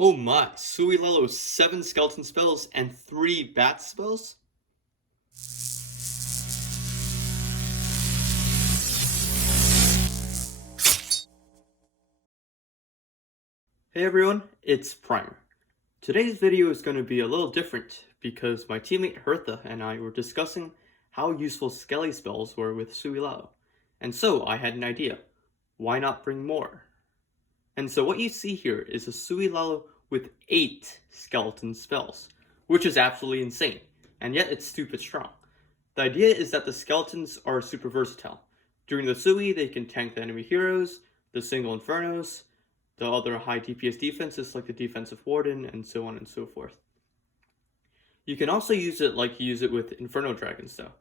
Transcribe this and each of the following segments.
Oh my, Sui Lalo 7 skeleton spells and 3 bat spells? Hey everyone, it's Primer. Today's video is going to be a little different because my teammate Hertha and I were discussing how useful Skelly spells were with Sui Lalo. And so I had an idea. Why not bring more? And so what you see here is a Sui Lalo with 8 skeleton spells, which is absolutely insane, and yet it's stupid strong. The idea is that the skeletons are super versatile. During the Sui, they can tank the enemy heroes, the single Infernos, the other high DPS defenses like the defensive Warden, and so on and so forth. You can also use it like you use it with Inferno Dragons though.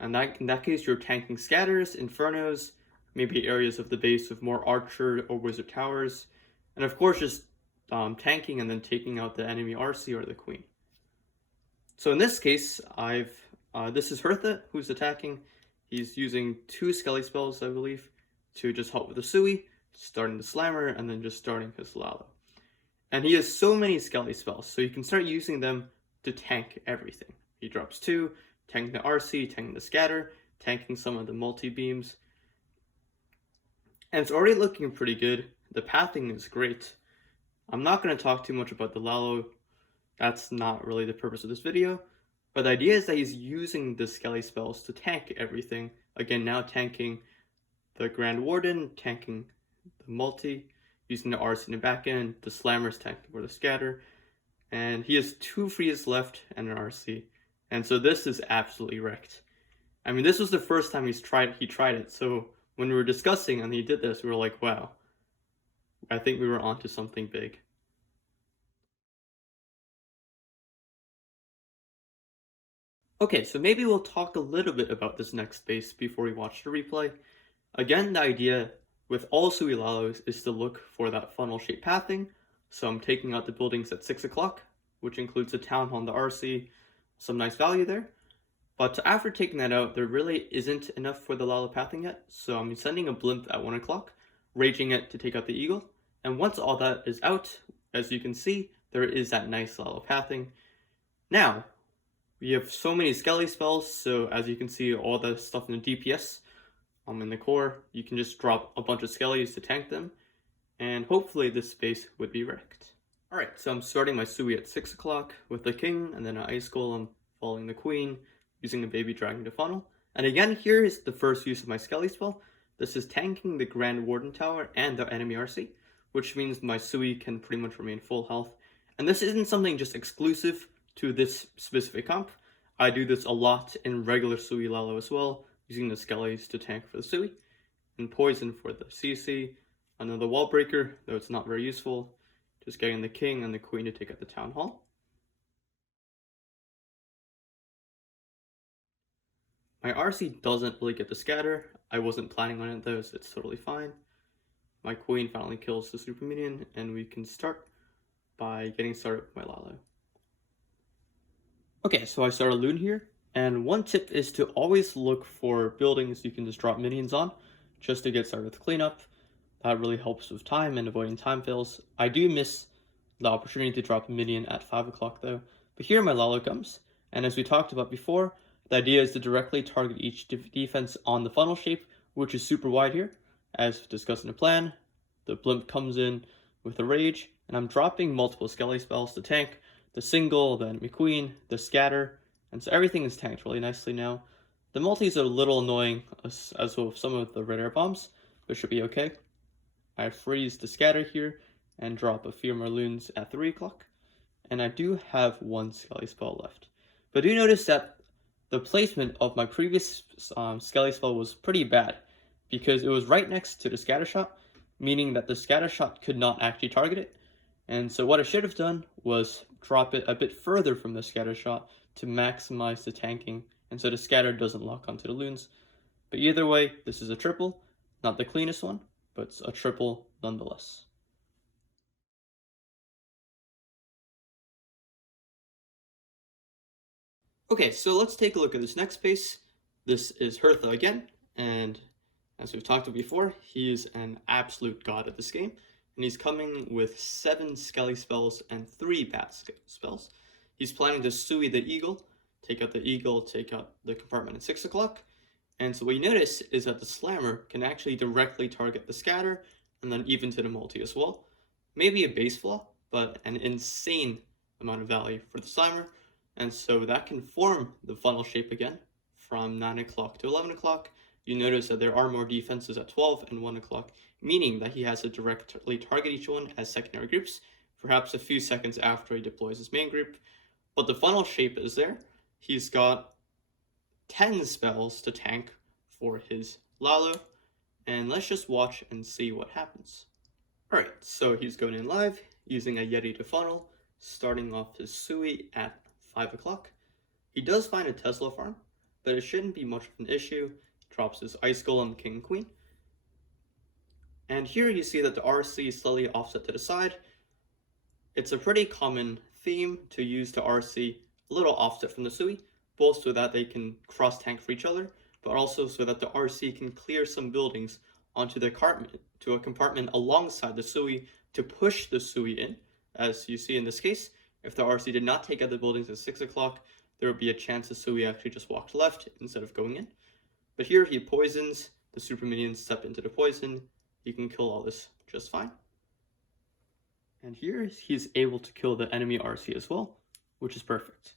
And in that case, you're tanking Scatters, Infernos, maybe areas of the base with more Archer or Wizard Towers, and of course just tanking and then taking out the enemy RC or the Queen. So in this case, this is Hertha who's attacking. He's using 2 Skelly spells, I believe, to just help with the Sui, starting the Slammer, and then just starting his Lalo. And he has so many Skelly spells, so you can start using them to tank everything. He drops 2, tanking the RC, tanking the Scatter, tanking some of the multi-beams. And it's already looking pretty good. The pathing is great. I'm not going to talk too much about the Lalo. That's not really the purpose of this video. But the idea is that he's using the Skelly spells to tank everything. Again, now tanking the Grand Warden, tanking the multi, using the RC in the back end, the Slammers tanking for the Scatter. And he has 2 frees left and an RC. And so this is absolutely wrecked. I mean, this was the first time he tried it. So when we were discussing and he did this, we were like, wow, I think we were onto something big. Okay, so maybe we'll talk a little bit about this next base before we watch the replay. Again, the idea with all Sui Lalos is to look for that funnel shape pathing. So I'm taking out the buildings at 6 o'clock, which includes the town hall and the RC, some nice value there. But after taking that out, there really isn't enough for the Lalo pathing yet. So I'm sending a blimp at 1 o'clock, raging it to take out the Eagle. And once all that is out, as you can see, there is that nice Lalo pathing. Now, we have so many Skelly spells, so as you can see, all the stuff in the DPS, in the core, you can just drop a bunch of Skellies to tank them, and hopefully this base would be wrecked. Alright, so I'm starting my Sui at 6 o'clock with the King, and then an Ice Golem following the Queen, using a Baby Dragon to funnel. And again, here is the first use of my Skelly spell. This is tanking the Grand Warden Tower and the enemy RC, which means my Sui can pretty much remain full health. And this isn't something just exclusive to this specific comp. I do this a lot in regular Sui Lalo as well, using the Skellies to tank for the Sui, and Poison for the CC, another Wall Breaker, though it's not very useful, just getting the King and the Queen to take out the Town Hall. My RC doesn't really get the Scatter. I wasn't planning on it though, so it's totally fine. My Queen finally kills the Super Minion, and we can start by getting started with my Lalo. Okay, so I start a Loon here, and one tip is to always look for buildings you can just drop minions on, just to get started with cleanup. That really helps with time and avoiding time fails. I do miss the opportunity to drop a minion at 5 o'clock though, but here my Lalo comes, and as we talked about before, the idea is to directly target each defense on the funnel shape, which is super wide here. As discussed in the plan, the blimp comes in with a rage, and I'm dropping multiple Skelly spells to tank the single, the enemy Queen, the Scatter, and so everything is tanked really nicely now. The multis are a little annoying, as well with some of the red air bombs, but should be okay. I freeze the Scatter here, and drop a few more loons at 3 o'clock, and I do have 1 Skelly spell left. But do notice that the placement of my previous Skelly spell was pretty bad, because it was right next to the Scatter Shot, meaning that the Scatter Shot could not actually target it. And so what I should have done was drop it a bit further from the Scatter Shot to maximize the tanking, and so the Scatter doesn't lock onto the loons. But either way, this is a triple, not the cleanest one, but it's a triple nonetheless. Okay, so let's take a look at this next base. This is Hertha again, and as we've talked about before, he is an absolute god at this game. and he's coming with 7 Skelly spells and 3 Bat spells. He's planning to Sui the Eagle, take out the Eagle, take out the compartment at 6 o'clock, and so what you notice is that the Slammer can actually directly target the Scatter, and then even to the multi as well. Maybe a base flaw, but an insane amount of value for the Slammer, and so that can form the funnel shape again from 9 o'clock to 11 o'clock. You notice that there are more defenses at 12 and 1 o'clock, meaning that he has to directly target each one as secondary groups, perhaps a few seconds after he deploys his main group. But the funnel shape is there. He's got 10 spells to tank for his Lalo, and let's just watch and see what happens. Alright, so he's going in live, using a Yeti to funnel, starting off his Sui at 5 o'clock. He does find a Tesla farm, but it shouldn't be much of an issue. Drops his Ice Golem, King, Queen. And here you see that the RC is slightly offset to the side. It's a pretty common theme to use the RC a little offset from the Sui, both so that they can cross tank for each other, but also so that the RC can clear some buildings onto the compartment alongside the Sui to push the Sui in. As you see in this case, if the RC did not take out the buildings at 6 o'clock, there would be a chance the Sui actually just walked left instead of going in. But here he poisons, the super minions step into the poison, he can kill all this just fine. And here he's able to kill the enemy RC as well, which is perfect.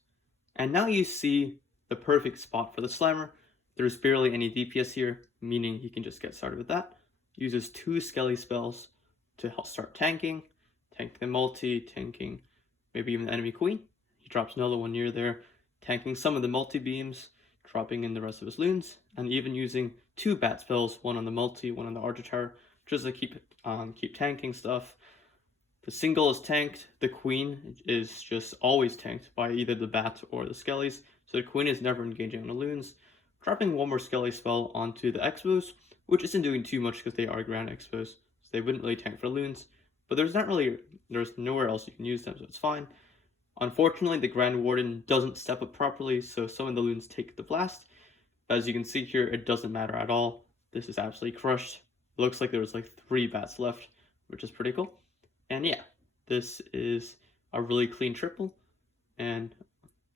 And now you see the perfect spot for the Slammer. There's barely any DPS here, meaning he can just get started with that. Uses 2 Skelly spells to help start tanking, tank the multi, tanking maybe even the enemy queen. He drops another one near there, tanking some of the multi-beams, dropping in the rest of his loons, and even using 2 bat spells, one on the multi, one on the Archer Tower, just to keep tanking stuff. The single is tanked, the queen is just always tanked by either the bat or the skellies, so the queen is never engaging on the loons. Dropping one more skelly spell onto the expos, which isn't doing too much because they are ground expos, so they wouldn't really tank for loons, but there's nowhere else you can use them, so it's fine. Unfortunately, the Grand Warden doesn't step up properly, so some of the loons take the blast. But as you can see here, it doesn't matter at all. This is absolutely crushed. It looks like there was like 3 bats left, which is pretty cool. And yeah, this is a really clean triple and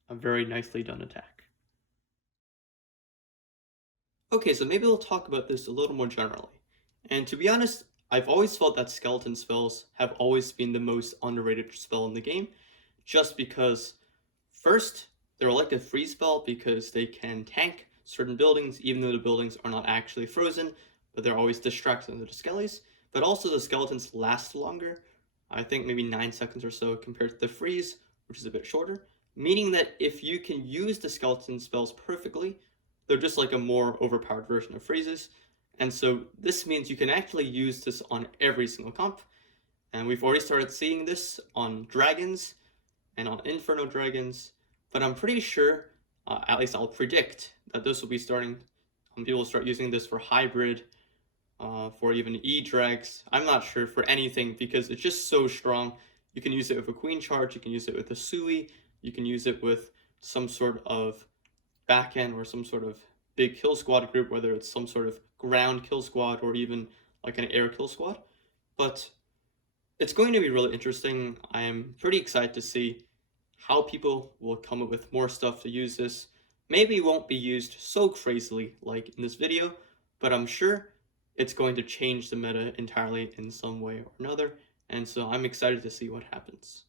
a very nicely done attack. Okay, so maybe we'll talk about this a little more generally. And to be honest, I've always felt that skeleton spells have always been the most underrated spell in the game, just because, first, they're like a free spell because they can tank certain buildings even though the buildings are not actually frozen, but they're always distracting the skellies. But also the skeletons last longer, I think maybe 9 seconds or so compared to the freeze, which is a bit shorter, meaning that if you can use the skeleton spells perfectly, they're just like a more overpowered version of freezes. And so this means you can actually use this on every single comp. And we've already started seeing this on dragons and on Inferno dragons, but I'm pretty sure, at least I'll predict, that this will be starting, people will start using this for hybrid, for even E-drags. I'm not sure for anything because it's just so strong. You can use it with a queen charge, you can use it with a Sui, you can use it with some sort of backend or some sort of big kill squad group, whether it's some sort of ground kill squad or even like an air kill squad. But it's going to be really interesting. I am pretty excited to see how people will come up with more stuff to use this. Maybe it won't be used so crazily like in this video, but I'm sure it's going to change the meta entirely in some way or another, and so I'm excited to see what happens.